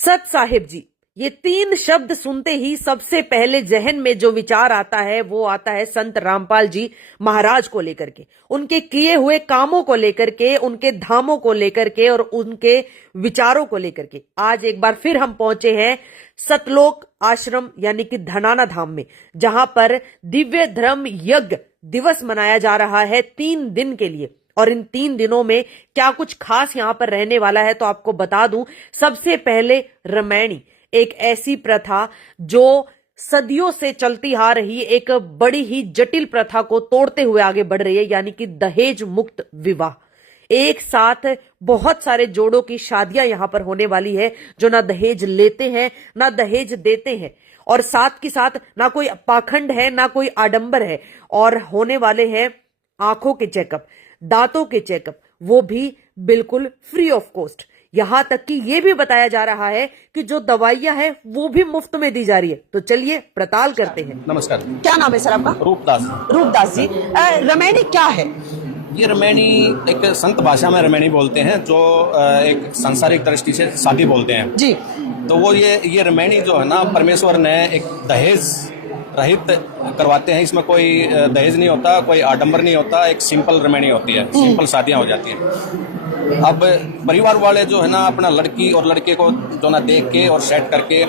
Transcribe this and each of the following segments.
सत साहिब जी, ये तीन शब्द सुनते ही सबसे पहले जहन में जो विचार आता है वो आता है संत रामपाल जी महाराज को लेकर के, उनके किए हुए कामों को लेकर के, उनके धामों को लेकर के और उनके विचारों को लेकर के। आज एक बार फिर हम पहुंचे हैं सतलोक आश्रम यानी कि धनाना धाम में, जहां पर दिव्य धर्म यज्ञ दिवस मनाया जा रहा है 3 दिन के लिए। और इन 3 दिनों में क्या कुछ खास यहां पर रहने वाला है तो आपको बता दूं। सबसे पहले रमैणी, एक ऐसी प्रथा जो सदियों से चलती आ रही एक बड़ी ही जटिल प्रथा को तोड़ते हुए आगे बढ़ रही है, यानी कि दहेज मुक्त विवाह। एक साथ बहुत सारे जोड़ों की शादियां यहां पर होने वाली है जो ना दहेज लेते हैं ना दहेज देते हैं, और साथ के साथ ना कोई पाखंड है ना कोई आडंबर है। और होने वाले हैं आंखों के चेकअप, दांतों के चेकअप, वो भी बिल्कुल फ्री ऑफ कॉस्ट। यहां तक कि यह भी बताया जा रहा है कि जो दवाइयां हैं वो भी मुफ्त में दी जा रही है। तो चलिए पड़ताल करते हैं। नमस्कार। क्या नाम है सर आपका? रूपदास। रूपदास जी, रमैनी क्या है? ये रमैनी एक संत भाषा में रमैनी बोलते हैं, जो एक सांसारिक दृष्टि से शादी बोलते हैं जी। तो वो ये रमैनी जो है ना, परमेश्वर ने एक दहेज रहित करवाते हैं। इसमें कोई दहेज नहीं होता, कोई आडंबर नहीं होता, एक सिंपल रमैनी होती है, सिंपल शादियां हो जाती हैं। अब परिवार वाले जो है ना, अपना लड़की और लड़के को जो ना देख के और सेट करके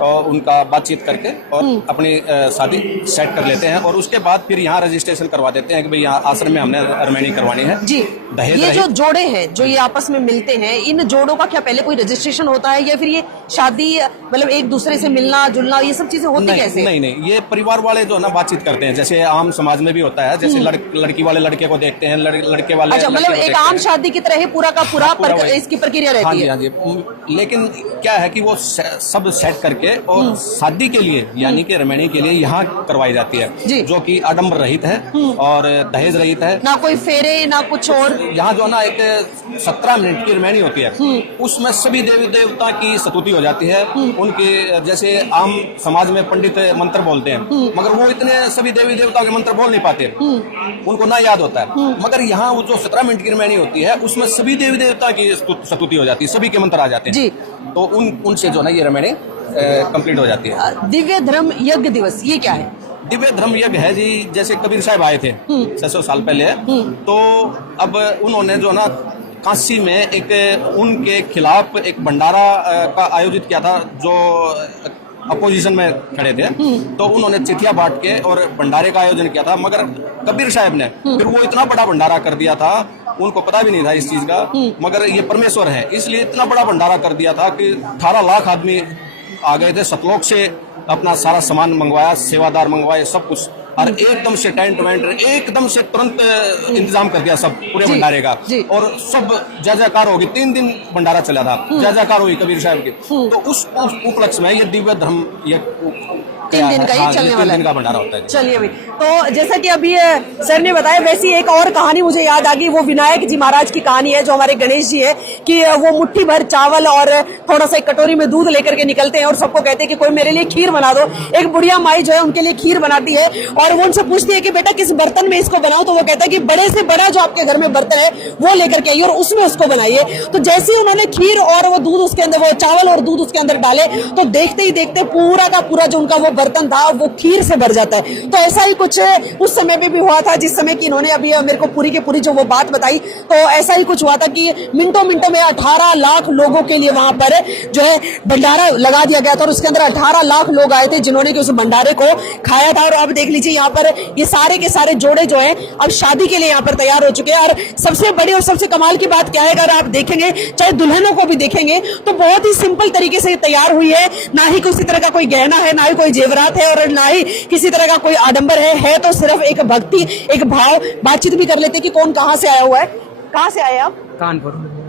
और उनका बातचीत करके और अपनी शादी सेट कर लेते हैं, और उसके बाद फिर यहाँ रजिस्ट्रेशन करवा देते हैं कि भाई यहाँ आश्रम में हमने रमैनी करवानी है जी। दहेज ये जो जोड़े हैं जो ये आपस में मिलते हैं, इन जोड़ों का क्या पहले कोई रजिस्ट्रेशन होता है या फिर ये शादी मतलब एक दूसरे से मिलना जुलना ये सब चीजें होती कैसे? नहीं, ये परिवार वाले जो है ना बातचीत करते हैं, जैसे आम समाज में भी होता है। जैसे लड़की वाले लड़के को देखते हैं, लड़के वाले अच्छा, मतलब एक आम शादी की तरह पूरा का पूरा इसकी प्रक्रिया रहती है। हाँ जी। लेकिन क्या है कि वो सब सेट करके और शादी के लिए यानी कि रमैनी के लिए यहाँ करवाई जाती है, जो कि आडंबर रहित है और दहेज रहित है। ना कोई फेरे ना कुछ और। यहाँ जो ना एक 17 मिनट की रमैनी होती है, उसमें सभी देवी देवता की स्तुति हो जाती है। उनके जैसे आम समाज में पंडित मंत्र बोलते हैं, मगर वो इतने सभी देवी देवताओं के मंत्र बोल नहीं पाते, उनको ना याद होता है। मगर यहाँ वो जो 17 मिनट की रमैनी होती है उसमें सभी देवी देवता की स्तुति हो जाती है, सभी के मंत्र आ जाते हैं। तो उनसे जो ना ये रमैनी कंप्लीट हो जाती है। दिव्य धर्म यज्ञ दिवस ये क्या है? दिव्य धर्म यज्ञ है जी, जैसे कबीर साहब आए थे 600 साल पहले, तो अब उन्होंने जो ना काशी में एक उनके खिलाफ एक भंडारा का आयोजित किया था, जो अपोजिशन में खड़े थे। तो उन्होंने चिट्ठियां बांट के और भंडारे का आयोजन किया था, मगर कबीर साहब ने फिर वो इतना बड़ा भंडारा कर दिया था, उनको पता भी नहीं था इस चीज का, मगर ये परमेश्वर है इसलिए इतना बड़ा भंडारा कर दिया था कि 18 लाख आदमी आ गए थे। सतलोक से अपना सारा सामान मंगवाया, सेवादार मंगवाए, सब कुछ, और एकदम से टेंट वेंट एकदम से तुरंत इंतजाम कर दिया सब पूरे भंडारे का, और सब जय जयकार होगी। 3 दिन भंडारा चला था, जय जयकार हुई कबीर साहब की। तो उस उपलक्ष्य में ये दिव्य धर्म ये 3 दिन का ये चलने वाला है। का भंडारा होता है। चलिए अभी तो जैसा कि अभी सर ने बताया, वैसी एक और कहानी मुझे याद आ गई। वो विनायक जी महाराज की कहानी है, जो हमारे गणेश जी है, कि वो मुट्ठी भर चावल और थोड़ा सा एक कटोरी में दूध लेकर के निकलते हैं और सबको कहते हैं कि कोई मेरे लिए खीर बना दो। एक बुढ़िया माई जो है उनके लिए खीर बनाती है और वो उनसे पूछती है कि बेटा किस बर्तन में इसको बनाओ, तो वो कहता है कि बड़े से बड़ा जो आपके घर में बर्तन है वो लेकर के आइए और उसमें उसको बनाइए। तो जैसे ही उन्होंने खीर और वो दूध उसके अंदर, वो चावल और दूध उसके अंदर डाले, तो देखते ही देखते पूरा का पूरा जो उनका वो बर्तन था वो खीर से भर जाता है। तो ऐसा ही कुछ उस समय में भी हुआ था, जिस समय की इन्होंने अभी मेरे को पूरी की पूरी जो वो बात बताई, तो ऐसा ही कुछ हुआ था कि मिनटों में 18 लाख लोगों के लिए वहां पर जो है भंडारा लगा दिया गया था, और उसके अंदर 18 लाख लोग आए थे जिन्होंने कि उस भंडारे को खाया था। और अब देख लीजिए यहाँ पर ये सारे के सारे जोड़े जो है अब शादी के लिए यहाँ पर तैयार हो चुके हैं। और सबसे बड़ी और सबसे कमाल की बात क्या है, अगर आप देखेंगे, चाहे दुल्हनों को भी देखेंगे, तो बहुत ही सिंपल तरीके से तैयार हुई है। ना ही किसी तरह का कोई गहना है, ना ही कोई जेवरात है, और ना ही किसी तरह का कोई आडंबर है तो सिर्फ एक भक्ति, एक भाव। बातचीत भी कर लेते कि कौन कहाँ से आया हुआ है। कहाँ से आए आप?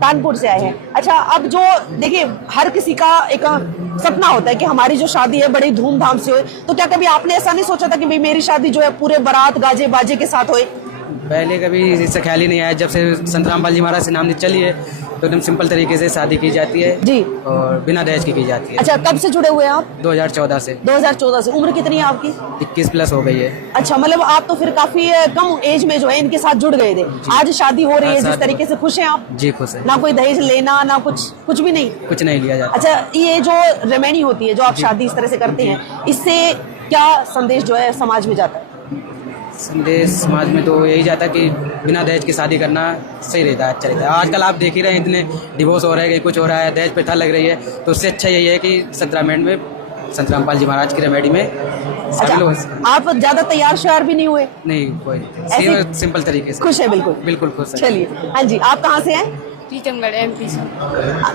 कानपुर से आए हैं। अच्छा, अब जो देखिए हर किसी का एक सपना होता है कि हमारी जो शादी है बड़ी धूमधाम से हो, तो क्या कभी आपने ऐसा नहीं सोचा था कि भाई मेरी शादी जो है पूरे बारात गाजे बाजे के साथ होए? पहले कभी इससे ख्याल ही नहीं आया। जब से संत रामपाल जी महाराज से नाम चली है तो एकदम सिंपल तरीके से शादी की जाती है जी। और बिना दहेज की जाती है। अच्छा, कब से जुड़े हुए हैं आप? 2014 से। 2014 से। उम्र कितनी है आपकी? 21 प्लस हो गई है। अच्छा, मतलब आप तो फिर काफी कम एज में जो है इनके साथ जुड़ गए थे। आज शादी हो रही है, जिस तरीके से खुश हैं आप? जी खुश है। ना कोई दहेज लेना, ना कुछ भी नहीं? कुछ नहीं लिया जाता। अच्छा, ये जो रेमेनी होती है, जो आप शादी इस तरह से करते हैं, इससे क्या संदेश जो है समाज में जाता है? संदेश समाज में तो यही जाता है कि बिना दहेज की शादी करना सही रहता है, अच्छा रहता है। आजकल आप देख ही रहे हैं इतने डिवोर्स हो रहे हैं, कुछ हो रहा है, दहेज प्रथा लग रही है, तो उससे अच्छा यही है कि संतरामेंट में संत रामपाल जी महाराज की रेमेडी में शामिल हो। आप ज्यादा तैयार श्यार भी नहीं हुए? नहीं, कोई सिंपल तरीके से खुश है? बिल्कुल बिल्कुल खुश है। चलिए, हाँ जी, आप कहाँ से हैं? टीकमगढ़ MP से।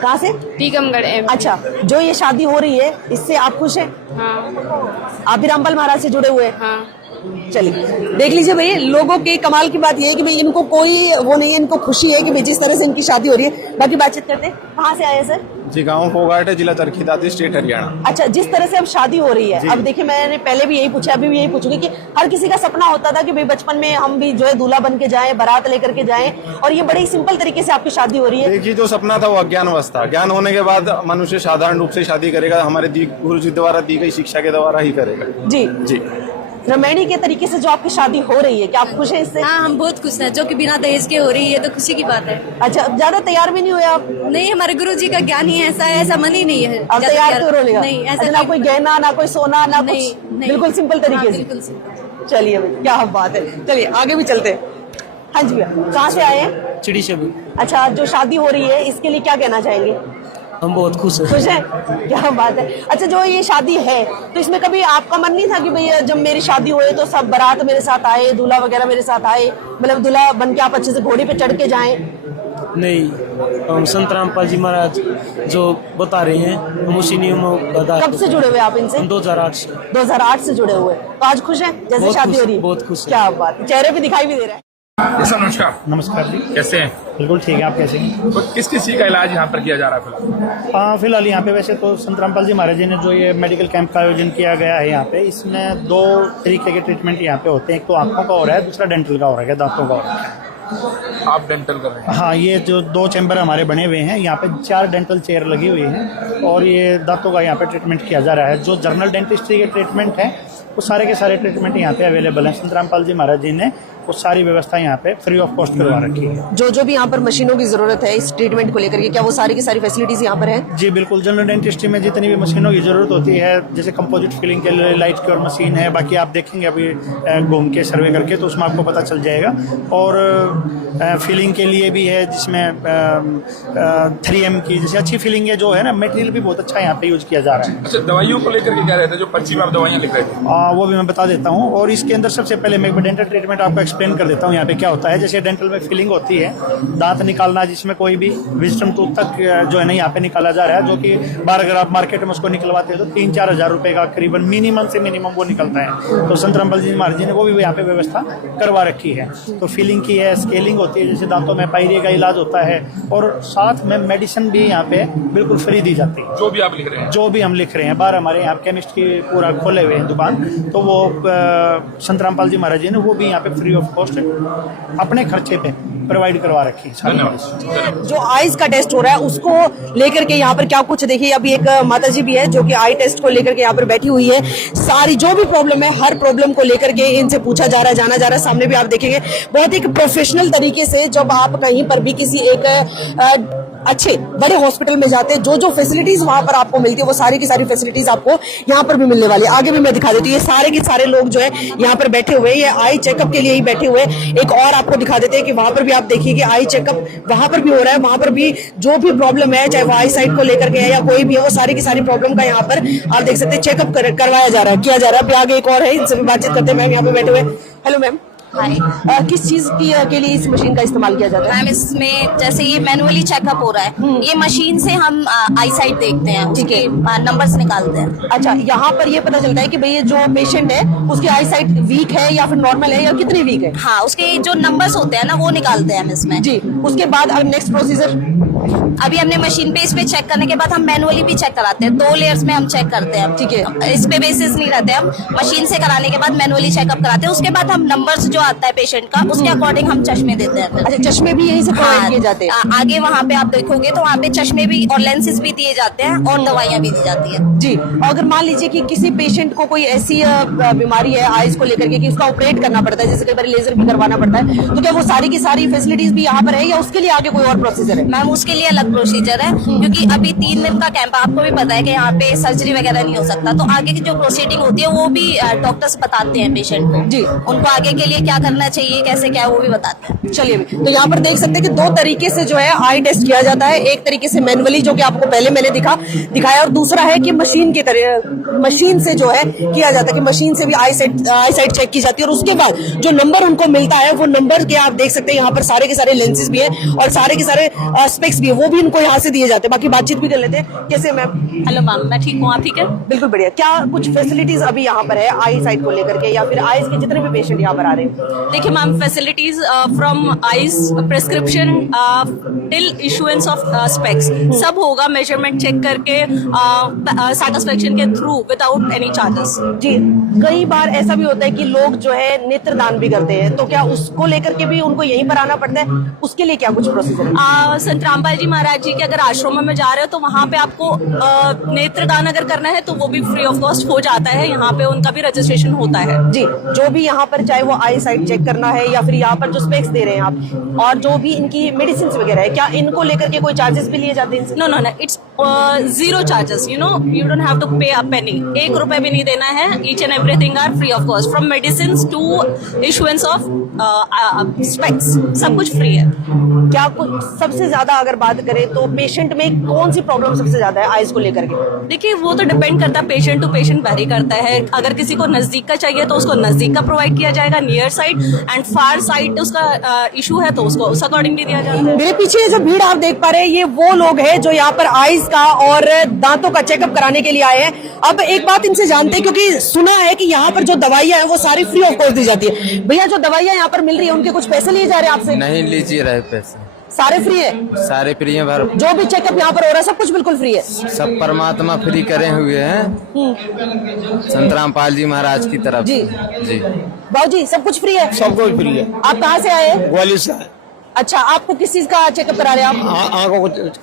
कहाँ से? टीकमगढ़ MP। अच्छा, जो ये शादी हो रही है इससे आप खुश हैं? हाँ आप भी रामपाल महाराज से जुड़े हुए हैं? हाँ। चलिए, देख लीजिए भाई, लोगों के कमाल की बात ये है कि भाई इनको कोई वो नहीं है, इनको खुशी है कि भाई जिस तरह से इनकी शादी हो रही है। बाकी बातचीत करते हैं। कहाँ से आए हैं सर? जी, गाँव फोगाट है, जिला चरखी दादरी, स्टेट हरियाणा। अच्छा, जिस तरह से अब शादी हो रही है, अब देखिए मैंने पहले भी यही पूछा, अभी भी यही पूछूंगी कि हर किसी का सपना होता था कि भाई बचपन में हम भी जो है दूल्हा बन के जाएं, बारात लेकर के जाएं, और ये बड़े सिंपल तरीके से आपकी शादी हो रही है। देखिए, जो सपना था वो अज्ञानवश था। ज्ञान होने के बाद मनुष्य साधारण रूप से शादी करेगा, हमारे गुरु जी द्वारा दी गई शिक्षा के द्वारा ही करेगा। जी जी। रमैनी के तरीके से जो आपकी शादी हो रही है, क्या आप खुश हैं इससे? हाँ, हम बहुत खुश हैं, जो कि बिना दहेज के हो रही है, तो खुशी की बात है। अच्छा, ज्यादा तैयार भी नहीं हुए आप? नहीं, हमारे गुरु जी का ज्ञान ही ऐसा मन ही नहीं है। अब ज्यादा तैयार क्यों होने का? नहीं, ऐसा अच्छा, ना कोई गहना, ना कोई सोना, ना नहीं, कुछ, नहीं। बिल्कुल सिंपल हाँ, तरीके से। बिल्कुल सिंपल। चलिए भाई, क्या बात है। चलिए आगे भी चलते हैं। हाँ जी भैया, कहाँ से आए हैं? चिड़ी शबू। अच्छा, जो शादी हो रही है इसके लिए क्या कहना चाहेंगे? हम बहुत खुश हैं। खुश है? क्या बात है। अच्छा, जो ये शादी है तो इसमें कभी आपका मन नहीं था कि भैया जब मेरी शादी हो तो सब बारात मेरे साथ आए, दूल्हा वगैरह मेरे साथ आए, मतलब दूल्हा बन के आप अच्छे से घोड़े पे चढ़ के जाएं? नहीं, हम संत रामपाल जी महाराज जो बता रहे हैं हम उसी नियमों का। कब से जुड़े हुए आप इनसे? 2008 से। 2008 से जुड़े हुए, तो आज खुश हैं जैसे बहुत शादी खुश, हो रही है? बहुत खुश है। क्या बात है, चेहरे पे दिखाई भी दे रहा है। सर नमस्कार। नमस्कार जी, कैसे हैं? बिल्कुल ठीक है। आप कैसे हैं? तो किस किस चीज़ का इलाज यहाँ पर किया जा रहा है फिलहाल? हाँ, फिलहाल यहाँ पे वैसे तो संत रामपाल जी महाराज जी ने जो ये मेडिकल कैंप का आयोजन किया गया है यहाँ पे, इसमें 2 तरीके के ट्रीटमेंट यहाँ पे होते हैं। एक तो आँखों का हो रहा है, दूसरा डेंटल का हो रहा है, दांतों का हो रहा है। आप डेंटल कर रहे हैं? हाँ, ये जो 2 चैम्बर हमारे बने हुए हैं, यहाँ पे 4 डेंटल चेयर लगी हुई हैं और ये दांतों का यहाँ पे ट्रीटमेंट किया जा रहा है। जो जर्नल डेंटिस्ट्री के ट्रीटमेंट है वो सारे के सारे ट्रीटमेंट यहाँ पे अवेलेबल हैं। संत रामपाल जी महाराज जी ने वो सारी व्यवस्था यहाँ पे फ्री ऑफ कॉस्ट करवा रखी है। जो भी यहाँ पर मशीनों की जरूरत है इस ट्रीटमेंट को लेकर के, क्या वो सारी की सारी फैसिलिटीज यहाँ पर है? जी बिल्कुल, जनरल डेंटिस्ट्री में जितनी भी मशीनों की ज़रूरत होती है, जैसे कंपोजिट फिलिंग के लिए लाइट क्योर मशीन है, बाकी आप देखेंगे अभी घूम के सर्वे करके तो उसमें आपको पता चल जाएगा। और फिलिंग के लिए भी है जिसमें 3M की जैसे अच्छी फिलिंग है, जो है ना मटेरियल भी बहुत अच्छा यहाँ पे यूज किया जा रहा है। अच्छा, दवाइयों को लेकर के क्या रहता है जो पर्ची में आप दवाइयाँ लिख रहे थे? वो भी मैं बता देता हूँ। और इसके अंदर सबसे पहले मैं डेंटल ट्रीटमेंट आपको एक्सप्लेन कर देता हूँ यहाँ पे क्या होता है। जैसे डेंटल में फिलिंग होती है, दांत निकालना, जिसमें कोई भी विजडम टूथ तक जो है ना यहाँ पे निकाला जा रहा है, जो कि बार अगर आप मार्केट में उसको निकलवाते हो तो 3-4 हज़ार रुपए का करीबन मिनिमम से मिनिमम वो निकलता है। तो संत रामपाल जी महाराज जी ने वो भी यहाँ पे व्यवस्था करवा रखी है। तो फिलिंग की है, स्केलिंग होती है, जैसे दांतों में पायरिया का इलाज होता है, और साथ में मेडिसिन भी यहाँ पे बिल्कुल फ्री दी जाती है। जो भी आप लिख रहे हैं? जो भी हम लिख रहे हैं। बाहर हमारे यहाँ केमिस्ट की पूरा खोले हुए हैं दुकान, तो वो संत रामपाल जी महाराज जी ने वो भी यहाँ पे फ्री ऑफ कॉस्ट अपने खर्चे पे प्रोवाइड करवा रखी है। जो आईज का टेस्ट हो रहा है उसको लेकर के यहाँ पर क्या कुछ देखिए, अभी एक माता जी भी है जो कि आई टेस्ट को लेकर के यहाँ पर बैठी हुई है। सारी जो भी प्रॉब्लम है, हर प्रॉब्लम को लेकर के इनसे पूछा जा रहा है, जाना जा रहा है। सामने भी आप देखेंगे बहुत एक प्रोफेशनल तरीके से, जब आप कहीं पर भी किसी एक अच्छे बड़े हॉस्पिटल में जाते हैं, जो फैसिलिटीज वहां पर आपको मिलती है वो सारी की सारी फैसिलिटीज आपको यहाँ पर भी मिलने वाली है। आगे भी मैं दिखा देती हूँ, ये सारे के सारे लोग जो है यहाँ पर बैठे हुए हैं, ये आई चेकअप के लिए ही बैठे हुए हैं। एक और आपको दिखा देते हैं कि वहां पर भी आप देखिए कि आई चेकअप वहां पर भी हो रहा है। वहां पर भी जो भी प्रॉब्लम है, चाहे वो आई साइट को लेकर के है या कोई भी है, वो सारी की सारी प्रॉब्लम का यहाँ पर आप देख सकते हैं चेकअप करवाया जा रहा है, किया जा रहा है। अभी आगे एक और है, इनसे भी बातचीत करते हैं। मैम यहाँ पे बैठे हुए। हेलो मैम, किस चीज के लिए इस मशीन का इस्तेमाल किया जाता है? मैम, इसमें जैसे ये मैनुअली चेकअप हो रहा है, ये मशीन से हम आई साइट देखते हैं, उसके नंबर्स निकालते हैं। अच्छा, यहाँ पर ये पता चलता है कि भाई ये जो पेशेंट है उसकी आई साइट वीक है या फिर नॉर्मल है या कितनी वीक है? हाँ, उसके जो नंबर्स होते हैं ना वो निकालते हैं हम इसमें। जी, उसके बाद नेक्स्ट प्रोसीजर अभी हमने मशीन पे इस पे चेक करने के बाद हम मैनुअली भी चेक कराते हैं, 2 लेयर्स में हम चेक करते हैं। ठीक है। इस पे बेसिस नहीं रहते, हम मशीन से कराने के बाद मैनुअली चेकअप कराते हैं। उसके बाद हम नंबर्स जो आता है पेशेंट का, उसके अकॉर्डिंग हम चश्मे देते हैं। अच्छा, चश्मे भी यहीं से प्रोवाइड किए जाते हैं? आगे वहाँ पे आप देखोगे तो वहाँ पे चश्मे भी और लेंसेज भी दिए जाते हैं और दवाइयाँ भी दी जाती है। जी। अगर मान लीजिए कि किसी पेशेंट को कोई ऐसी बीमारी है आईज को लेकर के कि उसका ऑपरेट करना पड़ता है, जैसे कई बार लेजर भी करवाना पड़ता है, तो क्या वो सारी की सारी फैसिलिटीज भी यहाँ पर है या उसके लिए आगे कोई और प्रोसीजर है? मैम उसके लिए अलग प्रोसीजर है, क्योंकि अभी 3 दिन का कैंप, आपको भी पता है कि यहाँ पे सर्जरी वगैरह नहीं हो सकता, तो आगे की जो प्रोसीडिंग होती है वो भी डॉक्टर्स बताते हैं पेशेंट को। जी। उनको आगे के लिए क्या करना चाहिए, कैसे क्या, वो भी बताते हैं। चलिए, तो यहाँ पर देख सकते हैं कि 2 तरीके से जो है आई टेस्ट किया जाता है। एक तरीके से मैनुअली, जो कि आपको पहले मैंने दिखाया, और दूसरा है कि मशीन से जो है किया जाता है, कि मशीन से भी आई साइट चेक की जाती है। और उसके बाद जो नंबर उनको मिलता है, वो नंबर के आप देख सकते हैं यहाँ पर सारे के सारे लेंसेज भी है और सारे के सारे स्पेक्स भी है, वो भी इनको यहाँ से दिए जाते हैं। बाकी बातचीत भी कर लेते हैं। कैसे मैम? हेलो मैम, मैं ठीक हूँ, आप ठीक है? बिल्कुल बढ़िया। क्या कुछ फैसिलिटीज अभी यहाँ पर है आई साइट को लेकर के, या फिर आईज के जितने भी पेशेंट यहाँ पर आ रहे हैं? देखिए ma'am, facilities from eyes prescription till issuance of specs सब होगा, मेजरमेंट चेक करके सैटिस्फैक्शन के थ्रू विदाउट एनी चार्जेस। जी। कई बार ऐसा भी होता है कि लोग जो है नेत्रदान भी करते हैं, तो क्या उसको लेकर के भी उनको यहीं पर आना पड़ता है? उसके लिए क्या कुछ प्रोसीजर है? संत रामपाल जी महाराज जी के अगर आश्रम में जा रहे हो तो वहाँ पे आपको नेत्रदान अगर करना है तो वो भी फ्री ऑफ कॉस्ट हो जाता है। यहाँ पे उनका भी रजिस्ट्रेशन होता है। जी। जो भी यहाँ पर, चाहे वो आई साइट चेक करना है या फिर यहाँ पर जो स्पेक्स दे रहे हैं आप, और जो भी इनकी मेडिसिन वगैरह है, क्या इनको लेकर के कोई चार्जेस भी लिए जाते हैं? No, it's 0 charges, you don't have to pay a penny, 1 रुपए भी नहीं देना है। Each and everything are free of cost, from medicine to issuance of specs, सब कुछ फ्री है। क्या कुछ सबसे ज्यादा अगर बात करें तो पेशेंट में कौन सी प्रॉब्लम सबसे ज्यादा है आईज को लेकर के? देखिए, वो तो डिपेंड करता है, पेशेंट टू पेशेंट वेरी करता है। अगर किसी को नजदीक का चाहिए तो उसको नजदीक का प्रोवाइड किया जाएगा, near side, and far side उसका इशू है तो उसको उस अकॉर्डिंगली दिया जाता है। मेरे पीछे ये जो भीड़ आप देख पा रहे हैं, ये वो लोग हैं जो यहाँ पर आईज का और दांतों का चेकअप कराने के लिए आए हैं। अब एक बात इनसे जानते हैं, क्योंकि सुना है कि यहाँ पर जो दवाइयाँ हैं वो सारी फ्री ऑफ कॉस्ट दी जाती है। भैया, जो दवाइयाँ यहाँ पर मिल रही है उनके कुछ पैसे लिए जा रहे हैं आपसे? नहीं लीजिए रहे पैसे, सारे फ्री है? सारे फ्री हैं। जो भी चेकअप यहाँ पर हो रहा है सब कुछ बिल्कुल फ्री है? सब परमात्मा फ्री करे हुए हैं संत रामपाल जी महाराज की तरफ जी। जी। बाबू जी, सब कुछ फ्री है? सब कुछ फ्री है। आप कहाँ से आए हैं? ग्वालियर से अच्छा, आपको किस चीज का चेकअप करा रहे हैं आप?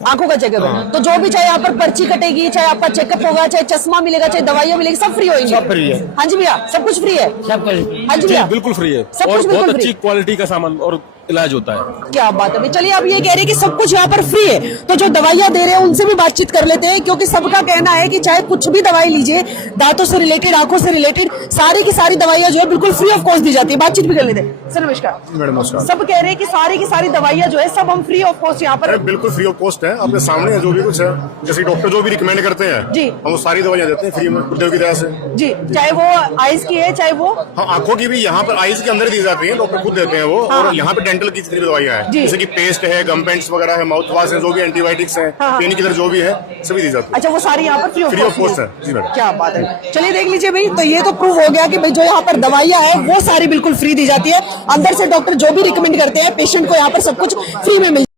आंखों का चेकअप है। तो जो भी, चाहे यहाँ पर पर्ची कटेगी, चाहे आपका चेकअप होगा, चाहे चश्मा मिलेगा, चाहे दवाइयाँ मिलेगी, सब फ्री होगी? सब फ्री है। हाँ जी भैया, सब कुछ फ्री है? सब कुछ हाँ जी भैया, बिल्कुल फ्री है सब और कुछ बहुत बिल्कुल अच्छी फ्री। क्वालिटी का सामान और इलाज होता है। क्या बात है। चलिए, अब ये कह रहे हैं कि सब कुछ यहाँ पर फ्री है, तो जो दवाइयाँ दे रहे हैं उनसे भी बातचीत कर लेते हैं, क्योंकि सबका कहना है कि चाहे कुछ भी दवाई लीजिए, दांतों से रिलेटेड, आंखों से रिलेटेड, सारी की सारी दवाइयाँ जो है बिल्कुल फ्री ऑफ कॉस्ट दी जाती है। बातचीत भी कर लेते हैं। सर नमस्कार। मैडम नमस्कार। सब कह रहे हैं कि सारी की सारी दवाइयाँ जो है सब हम फ्री ऑफ कॉस्ट यहाँ पर। बिल्कुल फ्री ऑफ कॉस्ट है, आपके सामने है जो भी कुछ है, जैसे डॉक्टर जो भी रिकमेंड करते हैं जी, हम वो सारी दवाइयाँ देते हैं फ्री में, गुर्दे की तरह से जी। चाहे वो आईज की है, चाहे वो हाँ आंखों की भी, यहाँ पर आईज के अंदर दी जाती है, डॉक्टर खुद देते हैं वो। और यहाँ पे डेंटल की जितनी भी दवाइयाँ हैं, जैसे कि पेस्ट है, गम पेंट्स वगैरह है, माउथ वॉश है, जो भी एंटीबायोटिक्स है, पेन किलर जो भी है, सभी दी जाती है। अच्छा, वो सारी यहाँ पर फ्री ऑफ कॉस्ट है। जी मैडम। क्या बात है। चलिए देख लीजिए भाई, तो ये तो प्रूव हो गया कि भाई जो यहाँ पर दवाइयाँ है वो सारी बिल्कुल फ्री दी जाती है। अंदर से डॉक्टर जो भी रिकमेंड करते हैं पेशेंट को यहाँ पर सब कुछ फ्री में मिल